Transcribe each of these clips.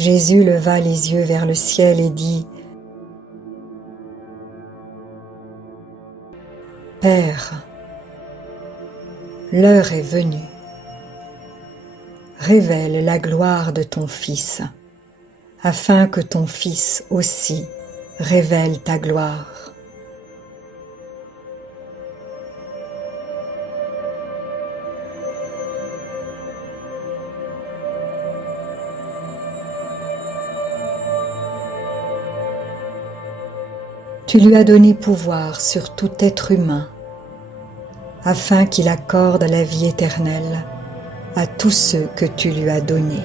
Jésus leva les yeux vers le ciel et dit : « Père, l'heure est venue. Révèle la gloire de ton Fils, afin que ton Fils aussi révèle ta gloire. » Tu lui as donné pouvoir sur tout être humain, afin qu'il accorde la vie éternelle à tous ceux que tu lui as donnés.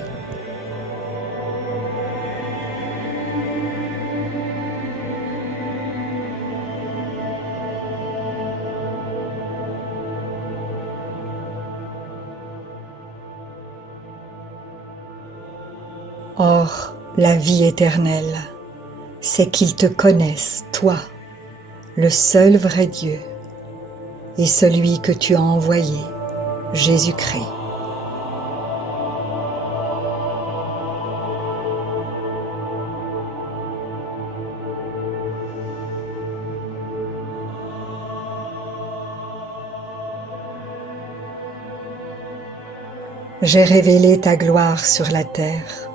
Or, la vie éternelle, c'est qu'ils te connaissent, toi, le seul vrai Dieu, et celui que tu as envoyé, Jésus-Christ. J'ai révélé ta gloire sur la terre.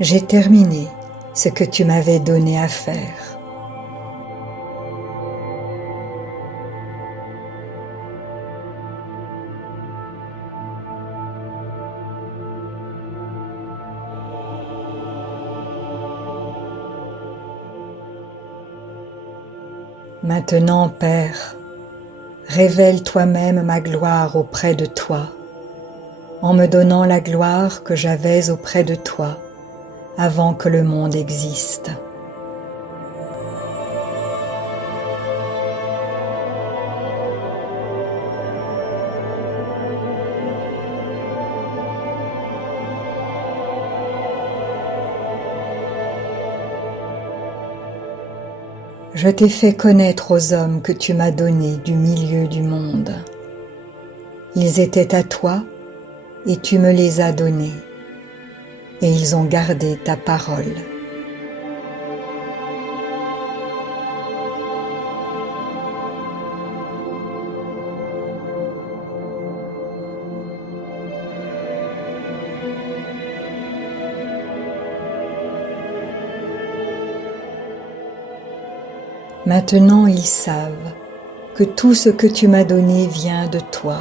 J'ai terminé ce que tu m'avais donné à faire. Maintenant, Père, révèle toi-même ma gloire auprès de toi, en me donnant la gloire que j'avais auprès de toi avant que le monde existe. Je t'ai fait connaître aux hommes que tu m'as donnés du milieu du monde. Ils étaient à toi et tu me les as donnés, et ils ont gardé ta parole. Maintenant ils savent que tout ce que tu m'as donné vient de toi.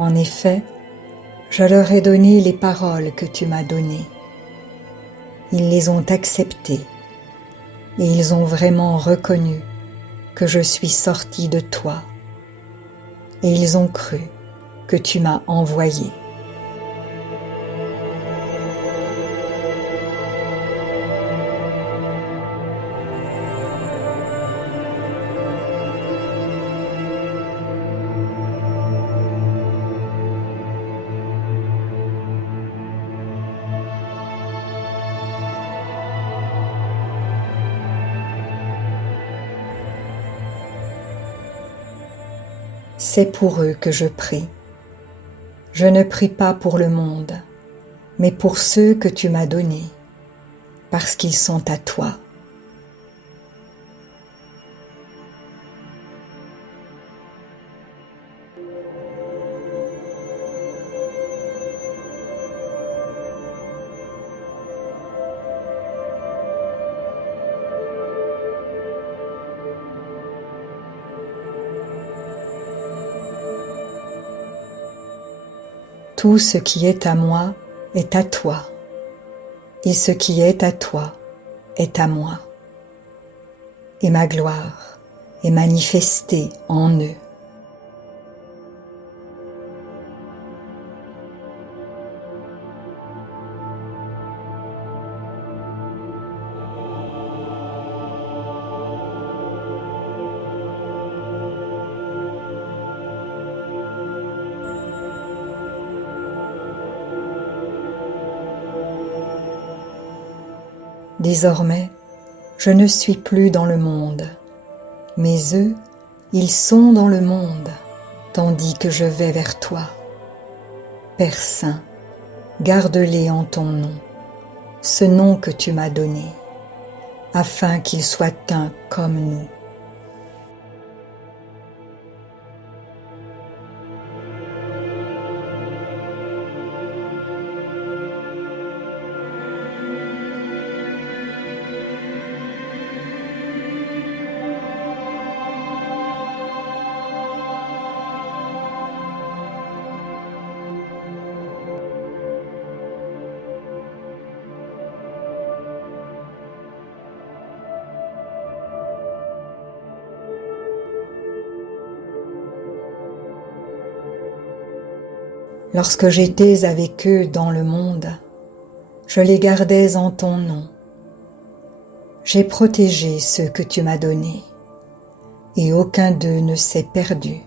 En effet, je leur ai donné les paroles que tu m'as données. Ils les ont acceptées et ils ont vraiment reconnu que je suis sorti de toi, et ils ont cru que tu m'as envoyé. C'est pour eux que je prie. Je ne prie pas pour le monde, mais pour ceux que tu m'as donnés, parce qu'ils sont à toi. Tout ce qui est à moi est à toi, et ce qui est à toi est à moi, et ma gloire est manifestée en eux. Désormais, je ne suis plus dans le monde, mais eux, ils sont dans le monde, tandis que je vais vers toi. Père Saint, garde-les en ton nom, ce nom que tu m'as donné, afin qu'ils soient un comme nous. Lorsque j'étais avec eux dans le monde, je les gardais en ton nom. J'ai protégé ceux que tu m'as donnés, et aucun d'eux ne s'est perdu,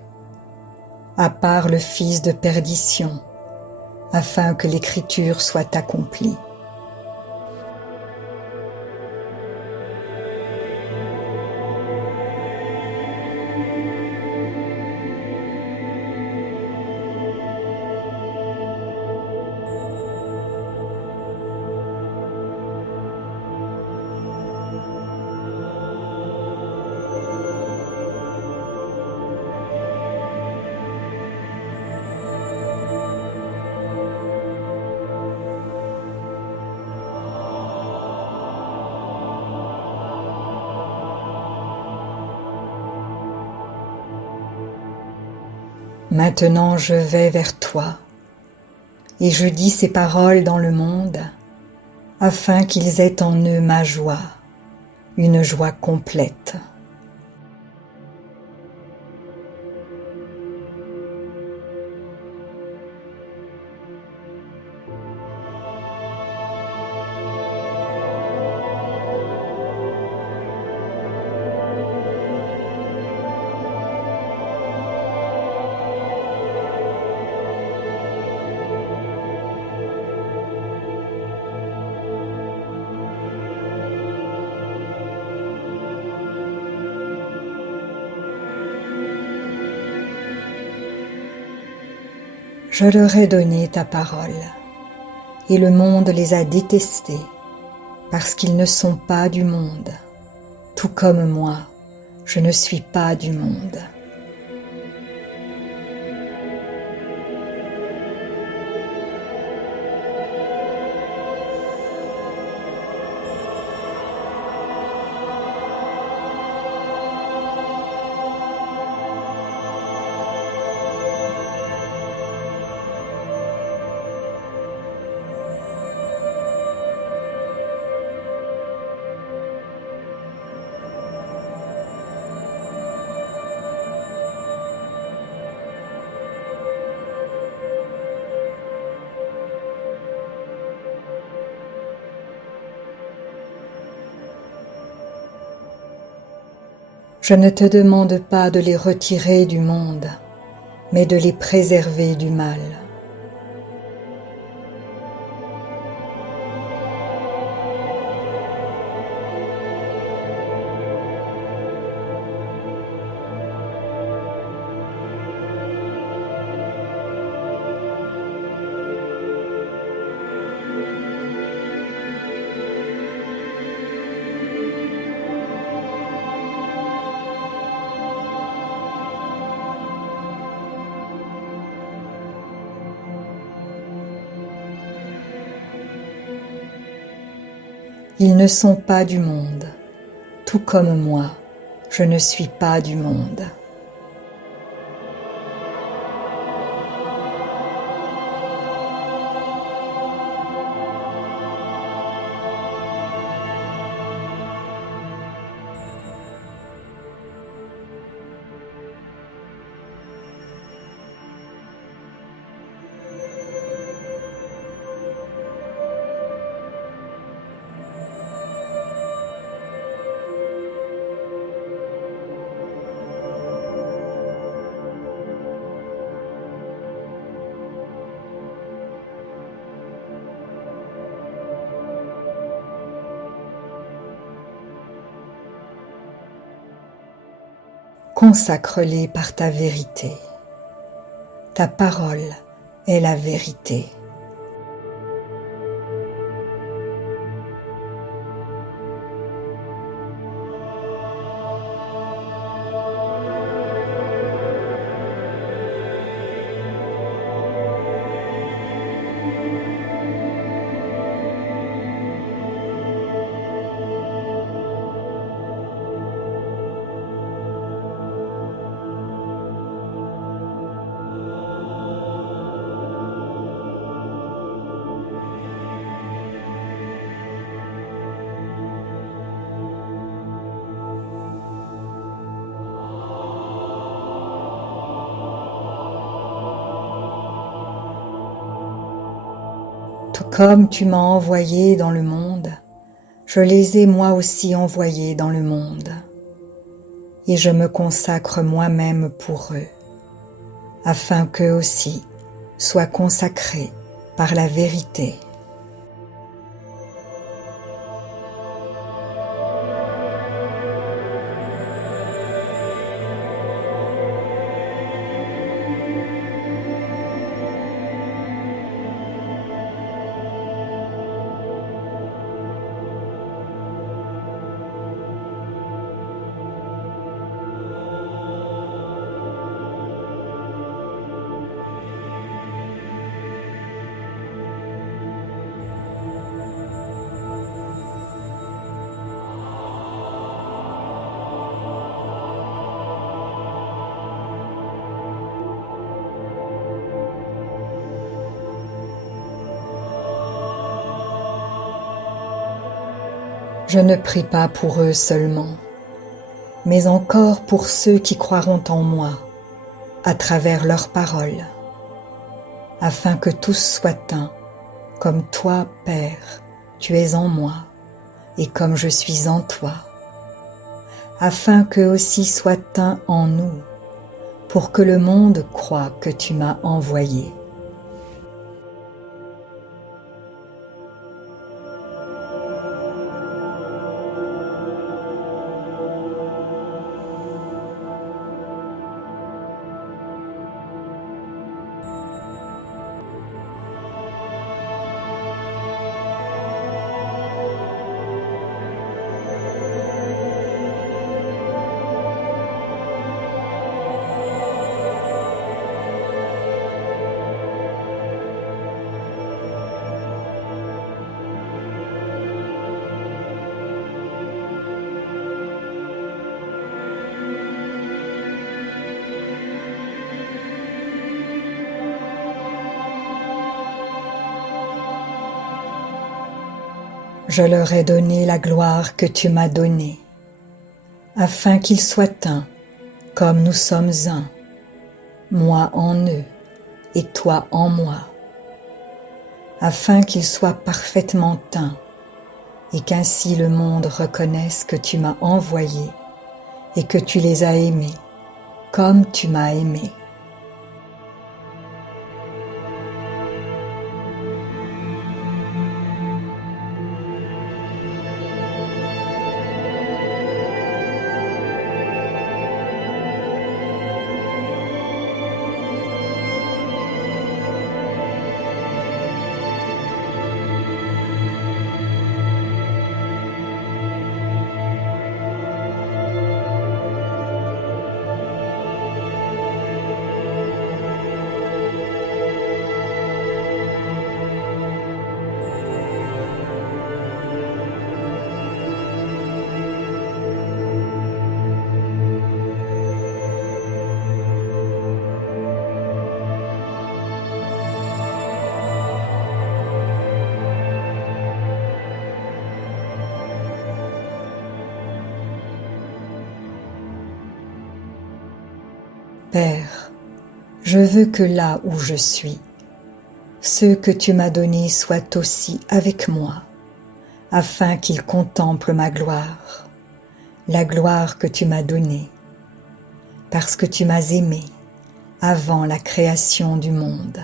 à part le fils de perdition, afin que l'écriture soit accomplie. Maintenant je vais vers toi, et je dis ces paroles dans le monde, afin qu'ils aient en eux ma joie, une joie complète. Je leur ai donné ta parole, et le monde les a détestés, parce qu'ils ne sont pas du monde, tout comme moi, je ne suis pas du monde. Je ne te demande pas de les retirer du monde, mais de les préserver du mal. Ils ne sont pas du monde, tout comme moi, je ne suis pas du monde. consacre-les par ta vérité. Ta parole est la vérité. Tout comme tu m'as envoyé dans le monde, je les ai moi aussi envoyés dans le monde, et je me consacre moi-même pour eux, afin qu'eux aussi soient consacrés par la vérité. Je ne prie pas pour eux seulement, mais encore pour ceux qui croiront en moi, à travers leurs paroles, afin que tous soient un, comme toi, Père, tu es en moi, et comme je suis en toi, afin qu'eux aussi soient un en nous, pour que le monde croie que tu m'as envoyé. Je leur ai donné la gloire que tu m'as donnée, afin qu'ils soient un, comme nous sommes un, moi en eux et toi en moi, afin qu'ils soient parfaitement un, et qu'ainsi le monde reconnaisse que tu m'as envoyé et que tu les as aimés, comme tu m'as aimé. Père, je veux que là où je suis, ceux que tu m'as donnés soient aussi avec moi, afin qu'ils contemplent ma gloire, la gloire que tu m'as donnée, parce que tu m'as aimé avant la création du monde.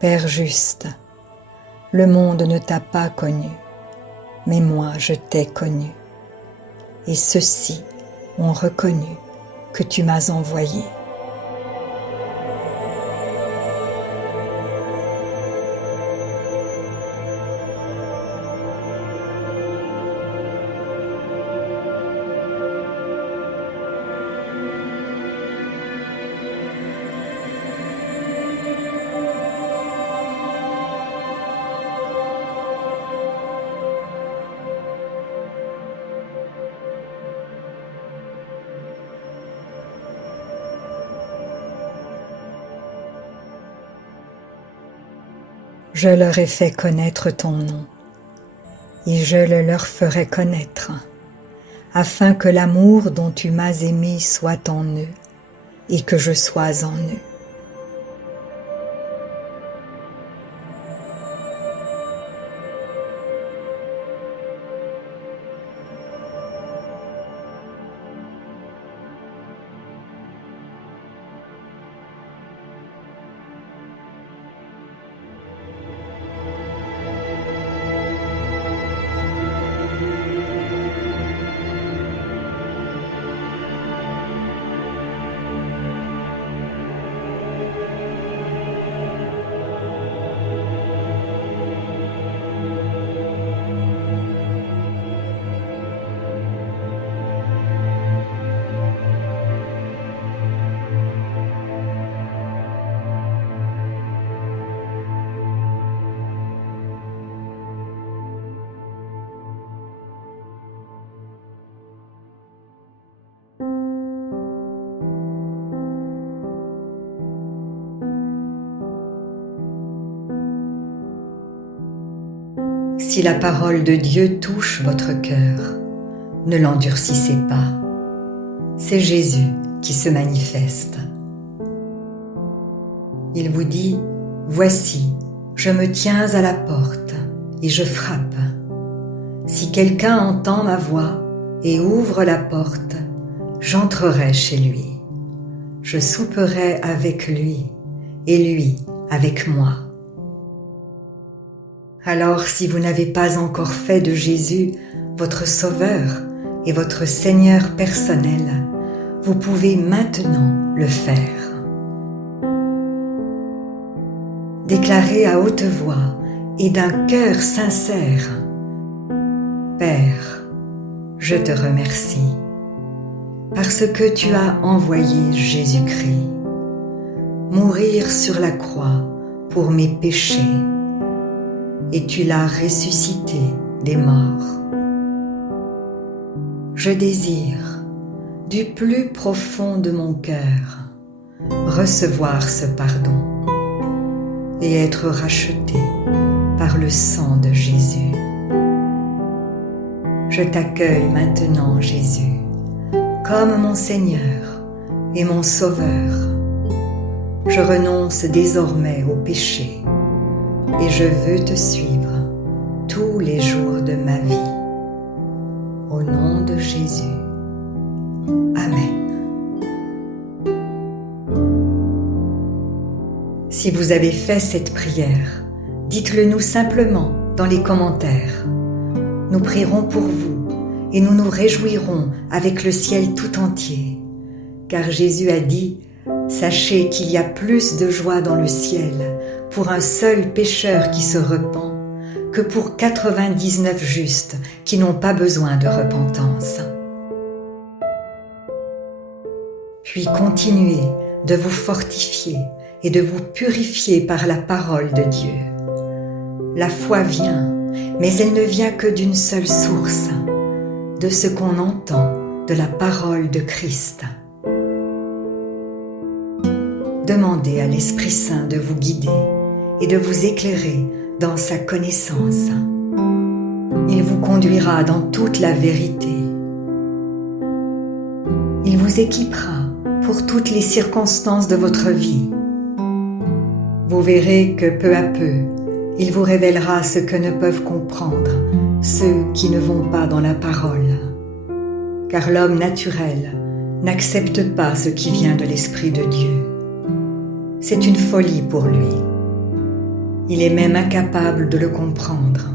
Père juste, le monde ne t'a pas connu, mais moi je t'ai connu, et ceux-ci ont reconnu que tu m'as envoyé. Je leur ai fait connaître ton nom, et je le leur ferai connaître, afin que l'amour dont tu m'as aimé soit en eux, et que je sois en eux. Si la parole de Dieu touche votre cœur, ne l'endurcissez pas. C'est Jésus qui se manifeste. Il vous dit, « Voici, je me tiens à la porte et je frappe. Si quelqu'un entend ma voix et ouvre la porte, j'entrerai chez lui. Je souperai avec lui et lui avec moi. » Alors, si vous n'avez pas encore fait de Jésus votre Sauveur et votre Seigneur personnel, vous pouvez maintenant le faire. Déclarez à haute voix et d'un cœur sincère, « Père, je te remercie, parce que tu as envoyé Jésus-Christ, mourir sur la croix pour mes péchés, et tu l'as ressuscité des morts. Je désire, du plus profond de mon cœur, recevoir ce pardon et être racheté par le sang de Jésus. Je t'accueille maintenant, Jésus, comme mon Seigneur et mon Sauveur. Je renonce désormais au péché et je veux te suivre tous les jours de ma vie. Au nom de Jésus. Amen. Si vous avez fait cette prière, dites-le nous simplement dans les commentaires. Nous prierons pour vous et nous nous réjouirons avec le ciel tout entier. Car Jésus a dit, « Sachez qu'il y a plus de joie dans le ciel pour un seul pécheur qui se repent que pour 99 justes qui n'ont pas besoin de repentance. » Puis continuez de vous fortifier et de vous purifier par la parole de Dieu. La foi vient, mais elle ne vient que d'une seule source, de ce qu'on entend de la parole de Christ. Demandez à l'Esprit Saint de vous guider et de vous éclairer dans sa connaissance. Il vous conduira dans toute la vérité. Il vous équipera pour toutes les circonstances de votre vie. Vous verrez que peu à peu, il vous révélera ce que ne peuvent comprendre ceux qui ne vont pas dans la parole. Car l'homme naturel n'accepte pas ce qui vient de l'Esprit de Dieu. C'est une folie pour lui. Il est même incapable de le comprendre,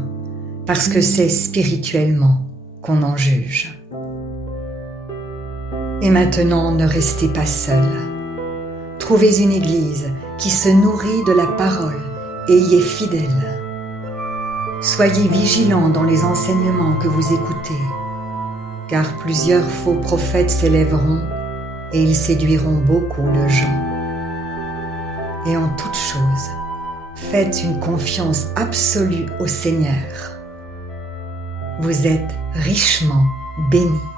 parce que c'est spirituellement qu'on en juge. Et maintenant, ne restez pas seul. Trouvez une église qui se nourrit de la parole et y est fidèle. Soyez vigilants dans les enseignements que vous écoutez, car plusieurs faux prophètes s'élèveront et ils séduiront beaucoup de gens. Et en toute chose, faites une confiance absolue au Seigneur. Vous êtes richement bénis.